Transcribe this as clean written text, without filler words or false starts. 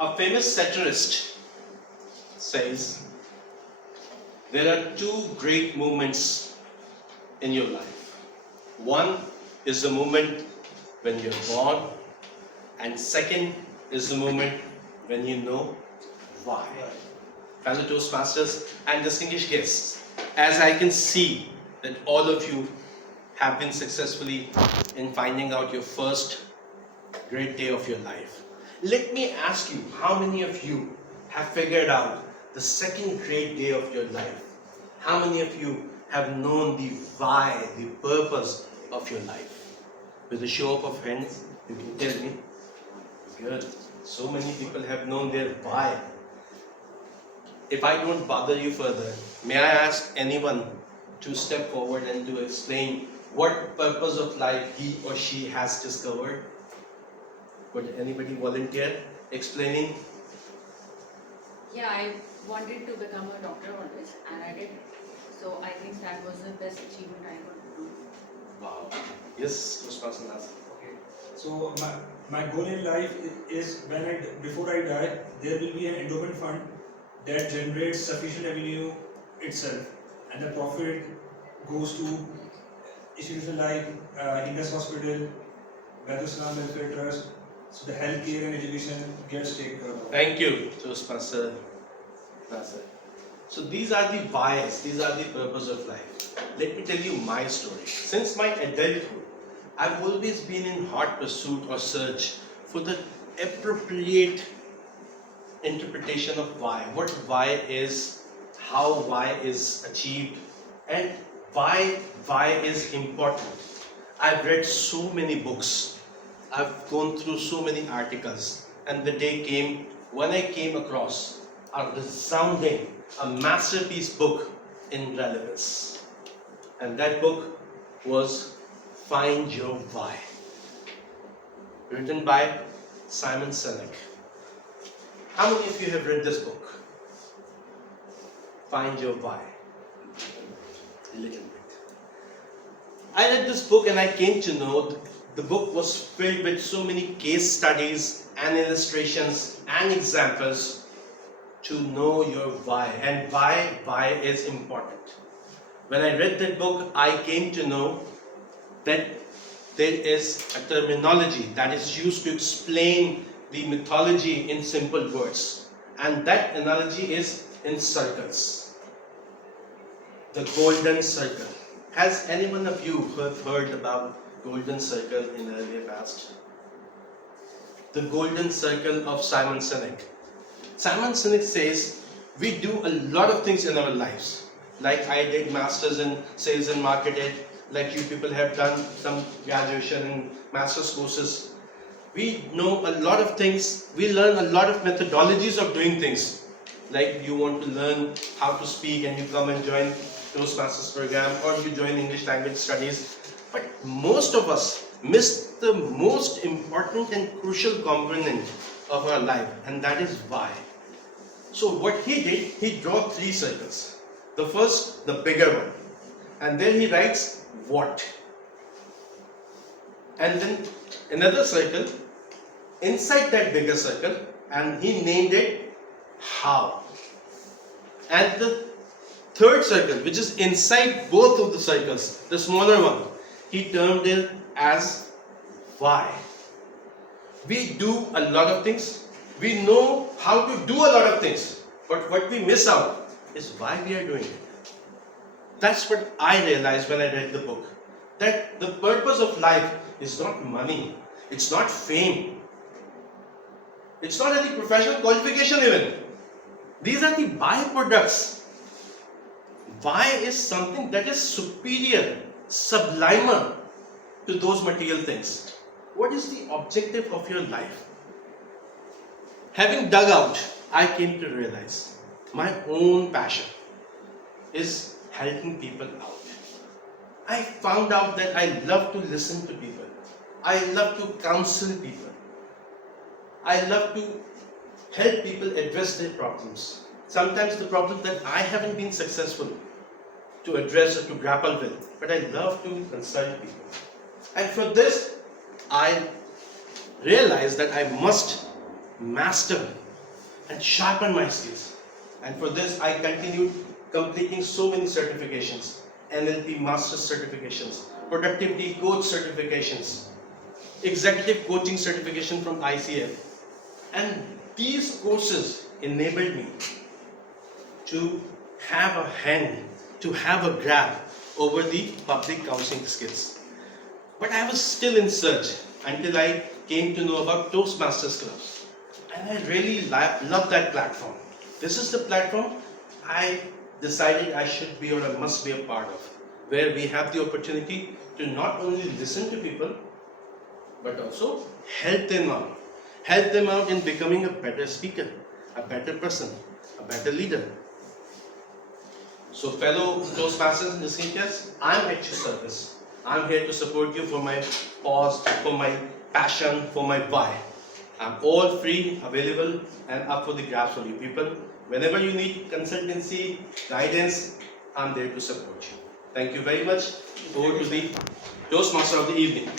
A famous satirist says, there are two great moments in your life. One is the moment when you're born, and second is the moment when you know why. Fellow Toastmasters and distinguished guests, as I can see that all of you have been successfully in finding out your first great day of your life. Let me ask you, how many of you have figured out the second great day of your life? How many of you have known the why, the purpose of your life? With a show of hands, you can tell me. Good. So many people have known their why. If I don't bother you further, may I ask anyone to step forward and to explain what purpose of life he or she has discovered? Would anybody volunteer explaining? Yeah, I wanted to become a doctor always, and I did. So I think that was the best achievement I could do. Wow. Yes, Toastmaster Nasir. Okay. So my goal in life is before I die, there will be an endowment fund that generates sufficient revenue itself, and the profit goes to institutions like Indus Hospital, Baduslam Welfare Trust, so the healthcare and education gets taken care of. Thank you, Toastmaster Nasir. So these are the whys, these are the purpose of life. Let me tell you my story. Since my adulthood, I've always been in hot pursuit or search for the appropriate interpretation of why. What why is, how why is achieved, and why is important. I've read so many books, I've gone through so many articles, and the day came when I came across a resounding, a masterpiece book in relevance. And that book was Find Your Why, written by Simon Sinek. How many of you have read this book? Find Your Why. A little bit. I read this book and I came to know the book was filled with so many case studies and illustrations and examples to know your why, and why is important. When I read that book, I came to know that there is a terminology that is used to explain the mythology in simple words, and that analogy is in circles. The golden circle. Has any one of you heard about golden circle in earlier past? The golden circle of Simon Sinek. Simon Sinek says we do a lot of things in our lives. Like I did masters in sales and marketing, like you people have done some graduation and master's courses. We know a lot of things, we learn a lot of methodologies of doing things. Like you want to learn how to speak and you come and join Toastmasters program, or you join English language studies. But most of us miss the most important and crucial component of our life, and that is why. So what he did, he drew 3 circles. The first, the bigger one, and then he writes what, and then another circle inside that bigger circle, and he named it how, and the third circle, which is inside both of the circles, the smaller one, he termed it as why. We do a lot of things, we know how to do a lot of things, but what we miss out is why we are doing it. That's what I realized when I read the book. That the purpose of life is not money, it's not fame, it's not any professional qualification even. These are the byproducts. Why is something that is superior, sublimer to those material things. What is the objective of your life? Having dug out, I came to realize my own passion is helping people out. I found out that I love to listen to people. I love to counsel people. I love to help people address their problems. Sometimes the problems that I haven't been successful to address or to grapple with, but I love to consult people. And for this, I realized that I must master and sharpen my skills. And for this, I continued completing so many certifications, NLP Master's certifications, Productivity Coach certifications, Executive Coaching certification from ICF. And these courses enabled me to have a hand, to have a grab over the public counseling skills. But I was still in search until I came to know about Toastmasters clubs. And I really love that platform. This is the platform I decided I should be or I must be a part of, where we have the opportunity to not only listen to people, but also help them out. Help them out in becoming a better speaker, a better person, a better leader. So fellow Toastmasters and listeners, I'm at your service. I'm here to support you for my cause, for my passion, for my why. I'm all free, available, and up for the grabs for you people. Whenever you need consultancy, guidance, I'm there to support you. Thank you very much. Over to the Toastmaster of the evening.